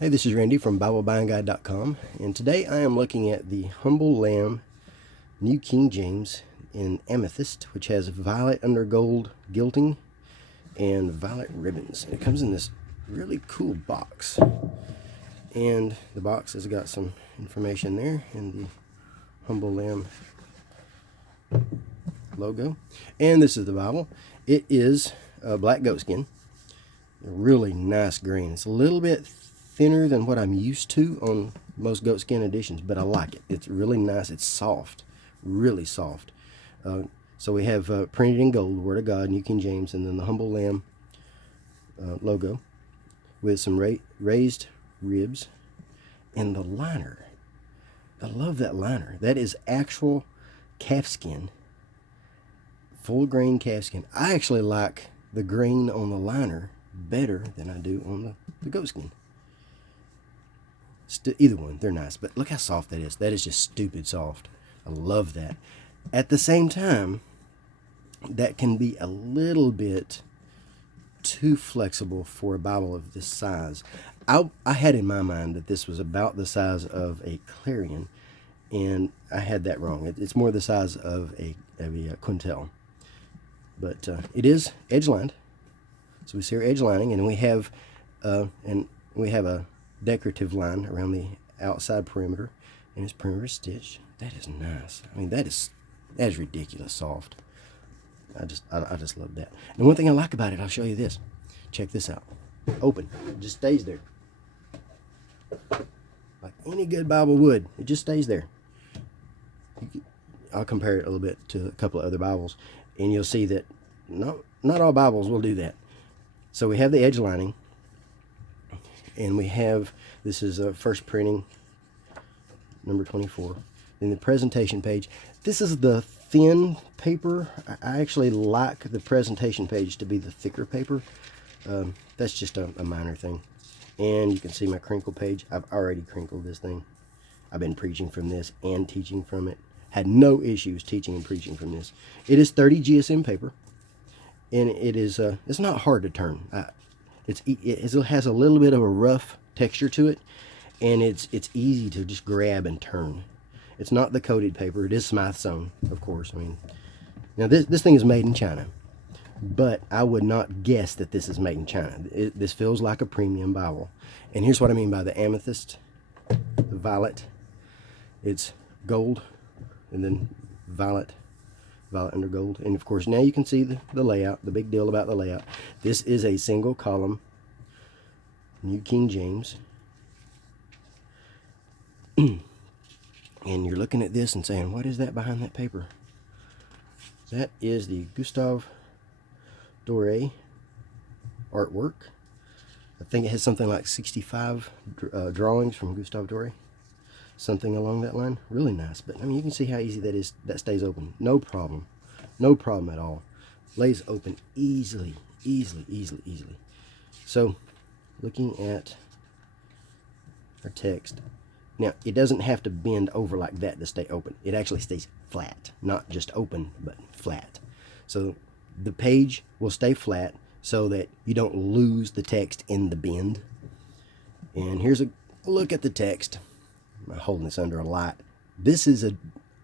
Hey, this is Randy from BibleBuyingGuide.com, and today I am looking at the Humble Lamb New King James in Amethyst, which has violet under gold gilding and violet ribbons. It comes in this really cool box, and the box has got some information there and the Humble Lamb logo. And this is the Bible. It is black goatskin, a really nice green. It's a little bit thinner than what I'm used to on most goatskin editions, but I like it. It's really nice. It's soft, really soft. So we have printed in gold, Word of God, New King James, and then the Humble Lamb logo with some raised ribs, and the liner. I love that liner. That is actual calfskin, full grain calfskin. I actually like the grain on the liner better than I do on the goatskin. Either one, they're nice, but look how soft that is. That is just stupid soft. I love that. At the same time, that can be a little bit too flexible for a Bible of this size. I had in my mind that this was about the size of a Clarion, and I had that wrong. It's more the size of a Quentel, but it is edge lined. So we see our edge lining, and we have a decorative line around the outside perimeter, and it's perimeter stitched. That is nice. I mean, that is ridiculous soft. I just love that. And one thing I like about it, I'll show you this. Check this out. Open. It just stays there. Like any good Bible would. It just stays there. I'll compare it a little bit to a couple of other Bibles, and you'll see that not all Bibles will do that. So we have the edge lining, and we have, this is a first printing, number 24. In the presentation page, this is the thin paper. I actually like the presentation page to be the thicker paper. That's just a minor thing. And you can see my crinkle page. I've already crinkled this thing. I've been preaching from this and teaching from it. Had no issues teaching and preaching from this. It is 30 GSM paper, and it is it's not hard to turn. It has a little bit of a rough texture to it, and it's easy to just grab and turn. It's not the coated paper. It is Smyth's own, of course. I mean, now this thing is made in China, but I would not guess that this is made in China. This feels like a premium Bible. And here's what I mean by the amethyst, the violet. It's gold, and then violet under gold. And of course, now you can see the layout, the big deal about the layout. This is a single column New King James. And you're looking at this and saying, what is that behind that paper? That is the Gustave Doré artwork. I think it has something like 65 drawings from Gustave Doré. Something along that line. Really nice. But I mean, you can see how easy that is. That stays open. No problem. No problem at all. Lays open easily. So, looking at our text. Now, it doesn't have to bend over like that to stay open. It actually stays flat. Not just open, but flat. So, the page will stay flat so that you don't lose the text in the bend. And here's a look at the text. I'm holding this under a light.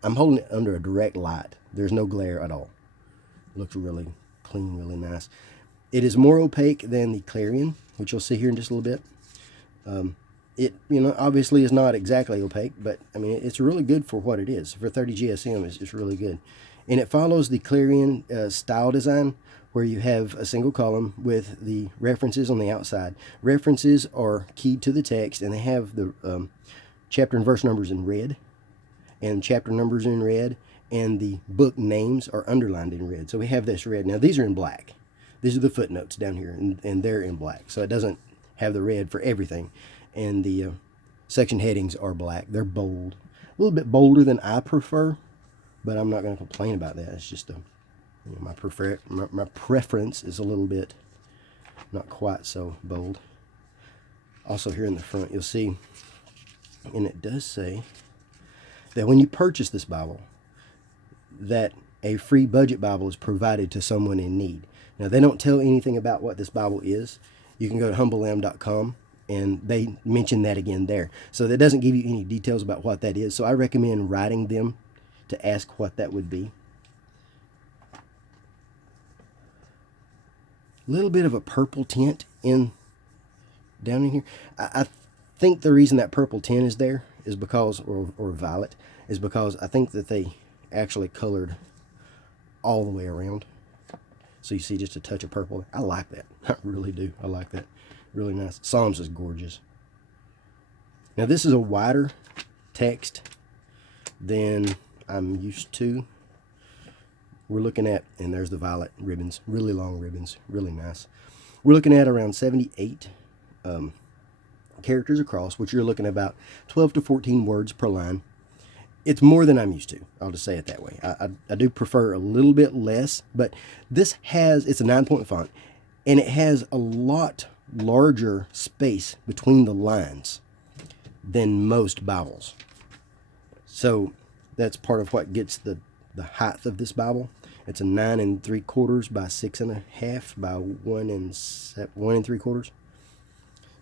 I'm holding it under a direct light. There's no glare at all. It looks really clean, really nice. It is more opaque than the Clarion, which you'll see here in just a little bit. It, obviously is not exactly opaque, but I mean, it's really good for what it is. For 30 GSM, it's really good. And it follows the Clarion style design, where you have a single column with the references on the outside. References are keyed to the text, and they have the chapter and verse numbers in red, and chapter numbers in red, and the book names are underlined in red. So we have this red. Now these are in black. These are the footnotes down here, and they're in black. So it doesn't have the red for everything. And the section headings are black. They're bold. A little bit bolder than I prefer, but I'm not going to complain about that. It's just my preference is a little bit not quite so bold. Also here in the front, you'll see, and it does say that when you purchase this Bible, that a free budget Bible is provided to someone in need. Now, they don't tell anything about what this Bible is. You can go to humblelamb.com And they mention that again there. So that doesn't give you any details about what that is. So I recommend writing them to ask what that would be. A little bit of a purple tint down in here. I think the reason that purple tint is there is because, or violet, is because I think that they actually colored all the way around. So you see just a touch of purple. I like that. I really do. I like that. Really nice. Psalms is gorgeous. Now this is a wider text than I'm used to. We're looking at, and there's the violet ribbons, really long ribbons, really nice. We're looking at around 78 characters across, which you're looking at about 12 to 14 words per line. It's more than I'm used to. I'll just say it that way. I do prefer a little bit less, but this it's a 9-point font, and it has a lot larger space between the lines than most Bibles. So that's part of what gets the height of this Bible. It's a 9 3/4 by 6.5 by 1 3/4.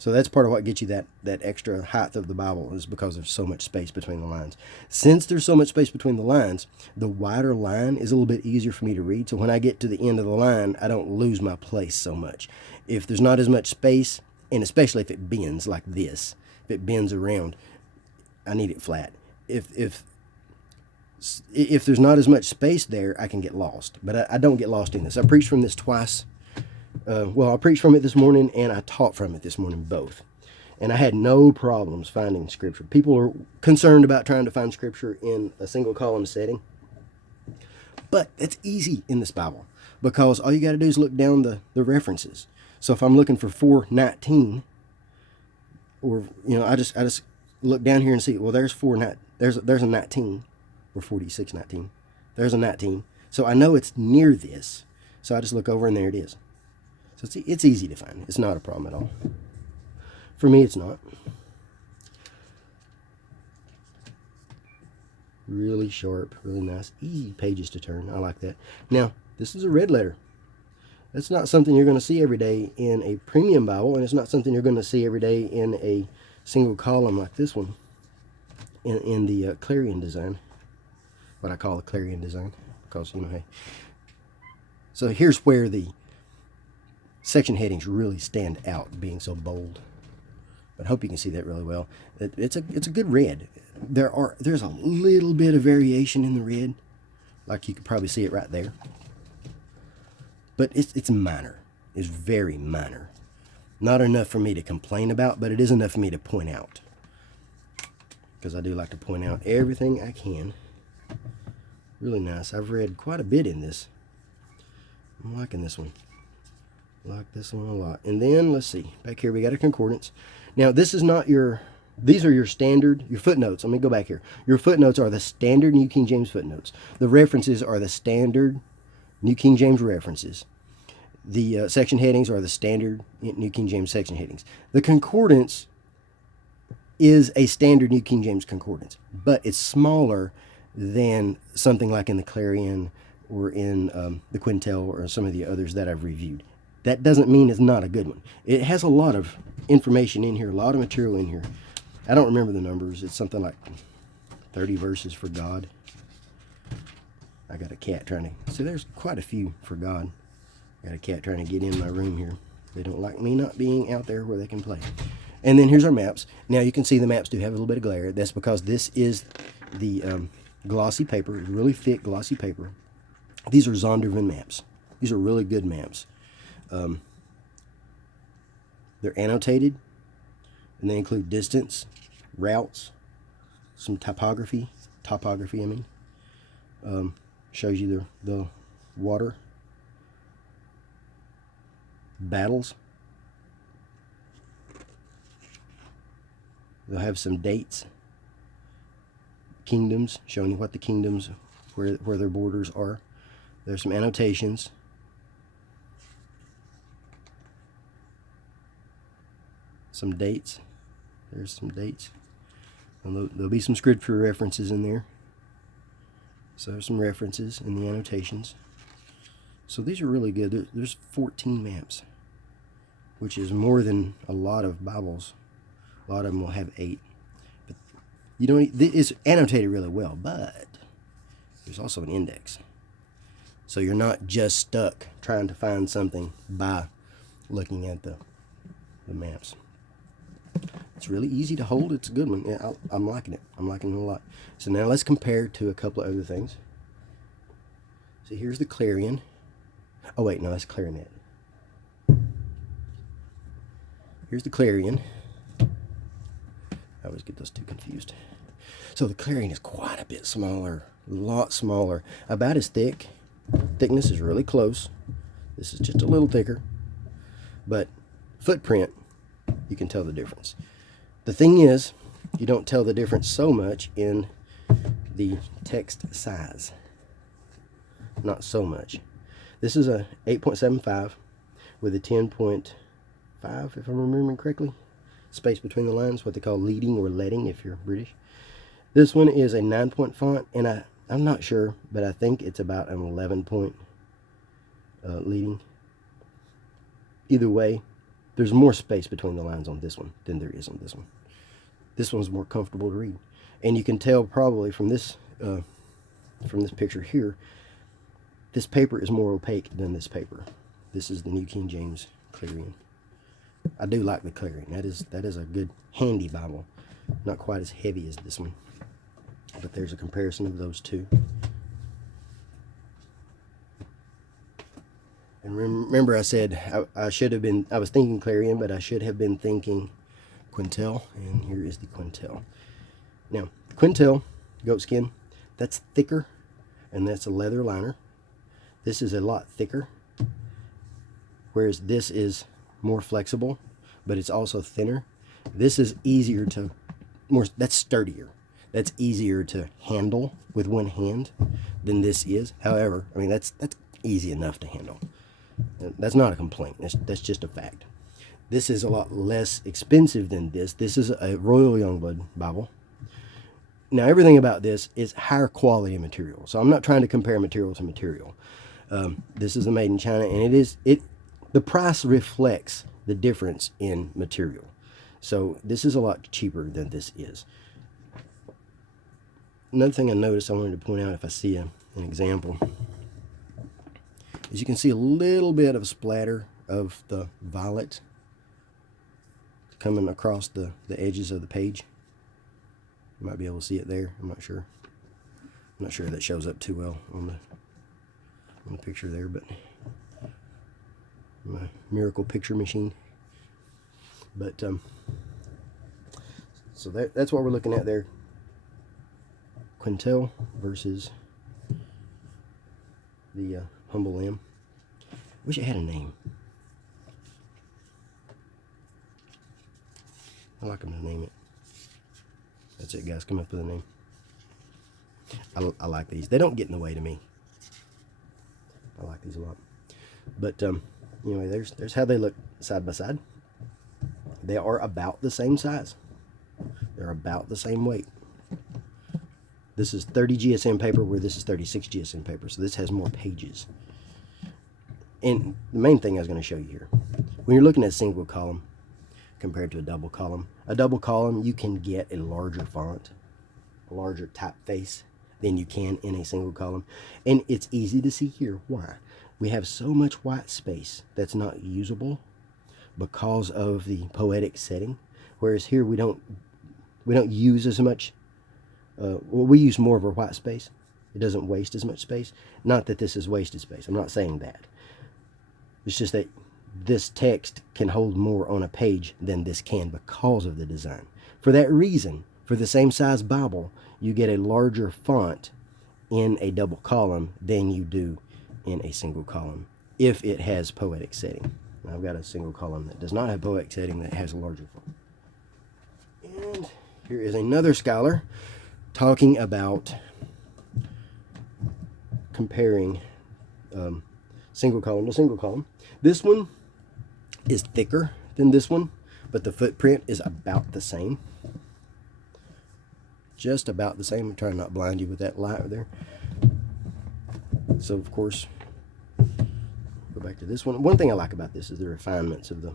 So that's part of what gets you that extra height of the Bible, is because there's so much space between the lines. Since there's so much space between the lines, the wider line is a little bit easier for me to read. So when I get to the end of the line, I don't lose my place so much. If there's not as much space, and especially if it bends like this, if it bends around, I need it flat. If there's not as much space there, I can get lost. But I don't get lost in this. I preached from this twice. I preached from it this morning, and I taught from it this morning, both. And I had no problems finding Scripture. People are concerned about trying to find Scripture in a single column setting. But it's easy in this Bible, because all you got to do is look down the references. So if I'm looking for 4:19, or I just look down here and see, well, there's a 19, or 46:19. There's a 19. So I know it's near this. So I just look over, and there it is. So it's easy to find. It's not a problem at all. For me, it's not. Really sharp, really nice. Easy pages to turn. I like that. Now, this is a red letter. That's not something you're going to see every day in a premium Bible, and it's not something you're going to see every day in a single column like this one, in the Clarion design. What I call the Clarion design, because, hey. So here's where the section headings really stand out, being so bold. But I hope you can see that really well. It's a good red. There's a little bit of variation in the red, like you could probably see it right there. But it's minor. It's very minor. Not enough for me to complain about, but it is enough for me to point out, because I do like to point out everything I can. Really nice. I've read quite a bit in this. I'm liking this one. Like this one a lot. And then let's see, back here we got a concordance. Now this is not these are your footnotes. Let me go back here. Your footnotes are the standard New King James footnotes. The references are the standard New King James references. The section headings are the standard New King James section headings. The concordance is a standard New King James concordance, but it's smaller than something like in the Clarion or in the Quentel or some of the others that I've reviewed. That doesn't mean it's not a good one. It has a lot of information in here, a lot of material in here. I don't remember the numbers. It's something like 30 verses for God. I got a cat trying to... So there's quite a few for God. Got a cat trying to get in my room here. They don't like me not being out there where they can play. And then here's our maps. Now you can see the maps do have a little bit of glare. That's because this is the glossy paper, really thick glossy paper. These are Zondervan maps. These are really good maps. They're annotated, and they include distance, routes, some topography I mean. Shows you the water, battles. They'll have some dates, kingdoms, showing you what the kingdoms, where their borders are. There's some annotations. Some dates. There's some dates. And there'll be some scripture references in there. So there's some references in the annotations. So these are really good. There's 14 maps. which is more than a lot of Bibles. A lot of them will have 8. But you don't. It's annotated really well, but there's also an index. So you're not just stuck trying to find something by looking at the maps. It's really easy to hold. It's a good one. Yeah, I'm liking it. I'm liking it a lot. So now let's compare to a couple of other things. So here's the Clarion. Oh wait, no, that's Clarinet. Here's the Clarion. I always get those two confused. So the Clarion is quite a bit smaller, a lot smaller, about as thick. Thickness is really close. This is just a little thicker, but footprint, you can tell the difference. The thing is, you don't tell the difference so much in the text size. Not so much. This is a 8.75 with a 10.5, if I'm remembering correctly. Space between the lines, what they call leading or leading if you're British. This one is a 9-point font, and I'm not sure, but I think it's about an 11-point leading. Either way, there's more space between the lines on this one than there is on this one. This one's more comfortable to read, and you can tell probably from this picture here, this paper is more opaque than this paper. This is the New King James Clarion. I do like the Clarion. That is a good handy Bible. Not quite as heavy as this one, but there's a comparison of those two. And remember, I said I was thinking Clarion, but I should have been thinking Quentel, and here is the Quentel. Now, the Quentel goatskin, that's thicker, and that's a leather liner. This is a lot thicker, whereas this is more flexible, but it's also thinner. This is easier to, that's sturdier. That's easier to handle with one hand than this is. However, I mean, that's easy enough to handle. That's not a complaint. That's just a fact. This is a lot less expensive than this. This is a Royal Youngblood Bible. Now, everything about this is higher quality material. So I'm not trying to compare material to material. This is a made in China, and the price reflects the difference in material. So this is a lot cheaper than this is. Another thing I noticed I wanted to point out, if I see an example, is you can see a little bit of splatter of the violet coming across the edges of the page. You might be able to see it there. I'm not sure. I'm not sure that shows up too well on the picture there, but my miracle picture machine. But so that's what we're looking at there. Quentel versus the Humble Lamb. Wish it had a name. I like them to name it. That's it, guys. Come up with a name. I like these. They don't get in the way to me. I like these a lot. But anyway, there's how they look side by side. They are about the same size. They're about the same weight. This is 30 GSM paper, where this is 36 GSM paper. So this has more pages. And the main thing I was going to show you here, when you're looking at single column compared to a double column, you can get a larger font, a larger typeface than you can in a single column. And it's easy to see here why. We have so much white space that's not usable because of the poetic setting, whereas here we don't use as much. We use more of our white space. It doesn't waste as much space. Not that this is wasted space. I'm not saying that. It's just that this text can hold more on a page than this can because of the design. For that reason, for the same size Bible, you get a larger font in a double column than you do in a single column if it has poetic setting. Now, I've got a single column that does not have poetic setting that has a larger font. And here is another Schuyler talking about comparing single column to single column. This one is thicker than this one, but the footprint is about the same. Just about the same. I'm trying not to blind you with that light there. So, of course, go back to this one. One thing I like about this is the refinements of the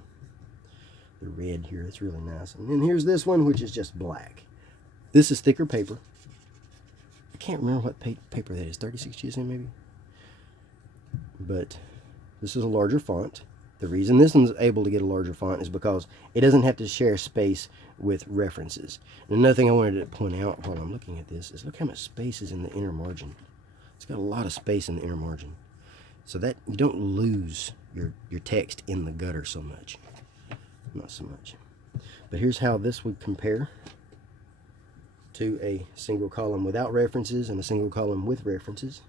the red here. It's really nice. And then here's this one, which is just black. This is thicker paper. I can't remember what paper that is. 36 GSM maybe? But this is a larger font. The reason this one's able to get a larger font is because it doesn't have to share space with references. And another thing I wanted to point out while I'm looking at this is look how much space is in the inner margin. It's got a lot of space in the inner margin. So that you don't lose your text in the gutter so much. Not so much. But here's how this would compare to a single column without references and a single column with references.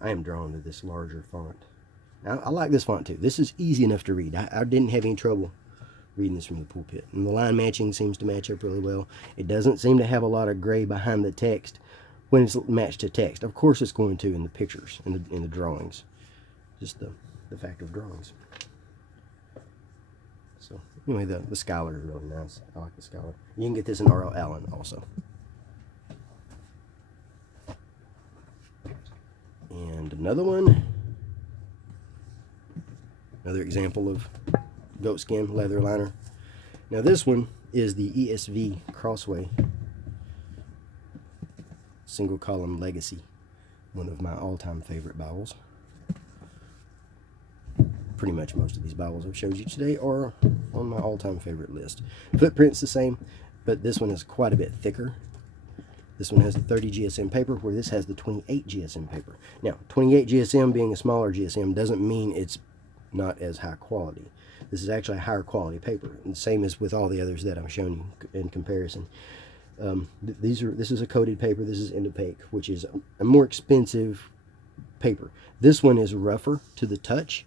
I am drawn to this larger font. Now, I like this font too. This is easy enough to read. I didn't have any trouble reading this from the pulpit. And the line matching seems to match up really well. It doesn't seem to have a lot of gray behind the text when it's matched to text. Of course it's going to in the pictures, in the drawings. Just the fact of drawings. So anyway, the Schuyler is really nice. I like the Schuyler. You can get this in R.L. Allen also. And another one. Another example of goatskin leather liner. Now this one is the ESV Crossway single column legacy. One of my all-time favorite Bibles. Pretty much most of these Bibles I've showed you today are on my all-time favorite list. Footprint's the same, but this one is quite a bit thicker. This one has the 30 GSM paper, where this has the 28 GSM paper. Now, 28 GSM being a smaller GSM doesn't mean it's not as high quality. This is actually a higher quality paper, and the same as with all the others that I'm showing you in comparison. This is a coated paper. This is Indopaque, which is a more expensive paper. This one is rougher to the touch,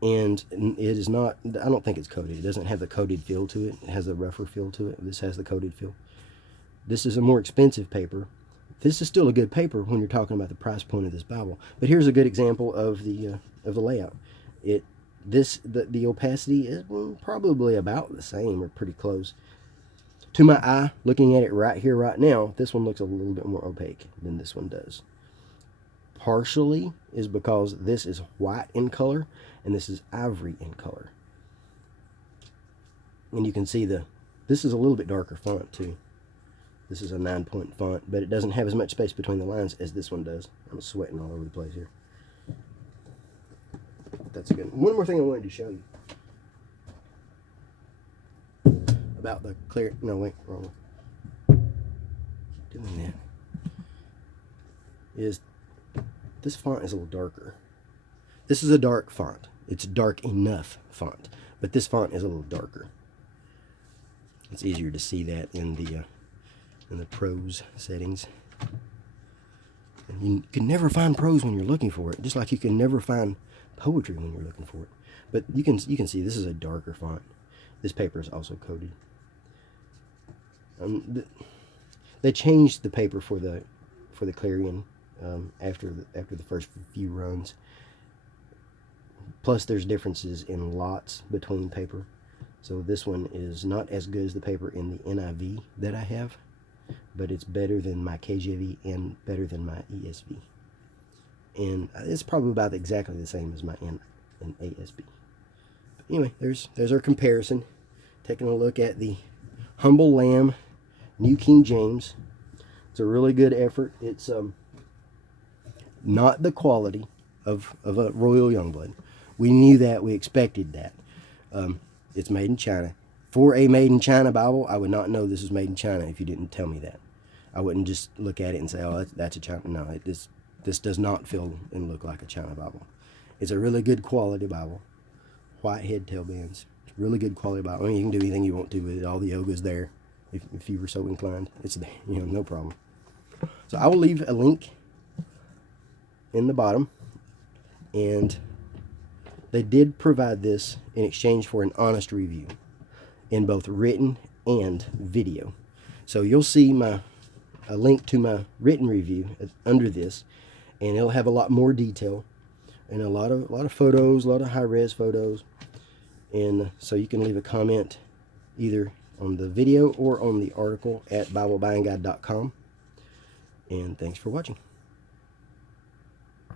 and it is not, I don't think it's coated. It doesn't have the coated feel to it. It has the rougher feel to it. This has the coated feel. This is a more expensive paper. This is still a good paper when you're talking about the price point of this Bible. But here's a good example of the layout. The opacity is probably about the same or pretty close. To my eye, looking at it right here, right now, this one looks a little bit more opaque than this one does. Partially is because this is white in color and this is ivory in color. And you can see this is a little bit darker font too. This is a 9-point font, but it doesn't have as much space between the lines as this one does. I'm sweating all over the place here. That's good. One more thing I wanted to show you about the Clarion. No, wait, wrong one. Keep doing that. Is this font is a little darker. This is a dark font. It's dark enough font, but this font is a little darker. It's easier to see that in the prose settings. And you can never find prose when you're looking for it, just like you can never find poetry when you're looking for it. But you can see this is a darker font. This paper is also coated. They changed the paper for the Clarion after the first few runs. Plus, there's differences in lots between paper. So this one is not as good as the paper in the NIV that I have, but it's better than my KJV and better than my ESV. And it's probably about exactly the same as my N and ASB. But anyway, there's our comparison. Taking a look at the Humble Lamb New King James. It's a really good effort. It's not the quality of a Royal Youngblood. We knew that. We expected that. It's made in China. For a made in China Bible, I would not know this is made in China if you didn't tell me that. I wouldn't just look at it and say, oh, that's a China. No, this does not feel and look like a China Bible. It's a really good quality Bible. White head tailbands. It's a really good quality Bible. I mean, you can do anything you want to with it. All the yoga's there. If you were so inclined, it's there. No problem. So I will leave a link in the bottom. And they did provide this in exchange for an honest review in both written and video. So you'll see a link to my written review under this, and it'll have a lot more detail and a lot of photos, a lot of high-res photos. And so you can leave a comment either on the video or on the article at BibleBuyingGuide.com. And thanks for watching.